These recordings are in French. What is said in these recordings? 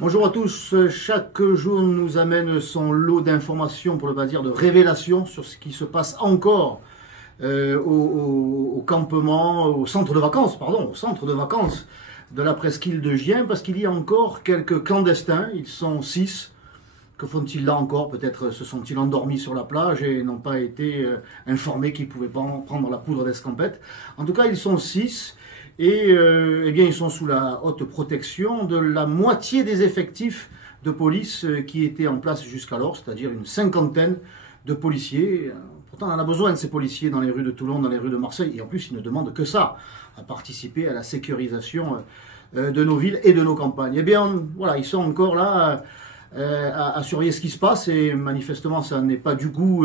Bonjour à tous, chaque jour nous amène son lot d'informations, pour ne pas dire de révélations, sur ce qui se passe encore au campement, au centre de vacances, de la presqu'île de Gien, parce qu'il y a encore quelques clandestins, ils sont 6. Que font-ils là encore? Peut-être se sont-ils endormis sur la plage et n'ont pas été informés qu'ils pouvaient prendre la poudre d'escampette. En tout cas, ils sont 6. Et eh bien, ils sont sous la haute protection de la moitié des effectifs de police qui étaient en place jusqu'alors, c'est-à-dire une cinquantaine de policiers. Pourtant, on en a besoin de ces policiers dans les rues de Toulon, dans les rues de Marseille, et en plus, ils ne demandent que ça, à participer à la sécurisation de nos villes et de nos campagnes. Eh bien, voilà, ils sont encore là à surveiller ce qui se passe, et manifestement, ça n'est pas du goût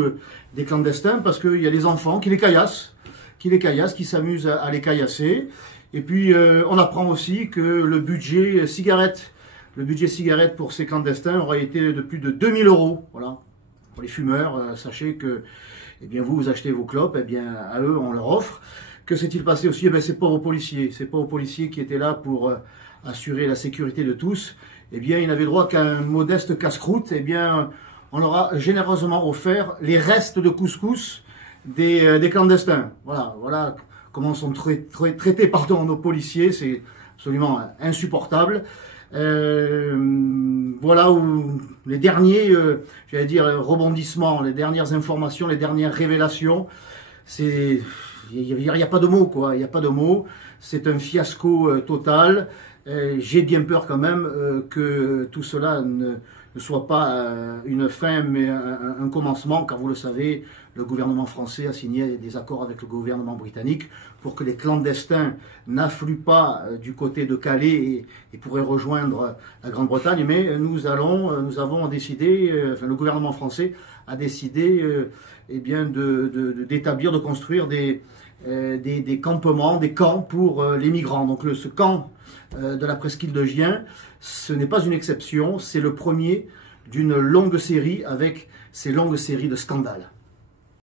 des clandestins, parce qu'il y a des enfants qui les caillassent, qui s'amusent à les caillasser. Et puis, on apprend aussi que le budget cigarette pour ces clandestins aurait été de plus de 2000 €. Voilà. Pour les fumeurs, sachez que, eh bien, vous achetez vos clopes, eh bien, à eux, on leur offre. Que s'est-il passé aussi? Eh bien, ces pauvres policiers qui étaient là pour assurer la sécurité de tous, eh bien, ils n'avaient droit qu'à un modeste casse-croûte. Eh bien, on leur a généreusement offert les restes de couscous des clandestins. Voilà comment sont traités nos policiers, c'est absolument insupportable. Voilà où les derniers, j'allais dire, rebondissements, les dernières informations, les dernières révélations, il n'y a pas de mots, quoi, il n'y a pas de mots, c'est un fiasco total. J'ai bien peur quand même que tout cela ne soit pas une fin, mais un commencement, car vous le savez, le gouvernement français a signé des accords avec le gouvernement britannique pour que les clandestins n'affluent pas du côté de Calais et pourraient rejoindre la Grande-Bretagne. Mais nous avons décidé, le gouvernement français a décidé eh bien d'établir, de construire des campements, des camps pour les migrants. Donc ce camp de la presqu'île de Gien, ce n'est pas une exception, c'est le premier d'une longue série avec ces longues séries de scandales.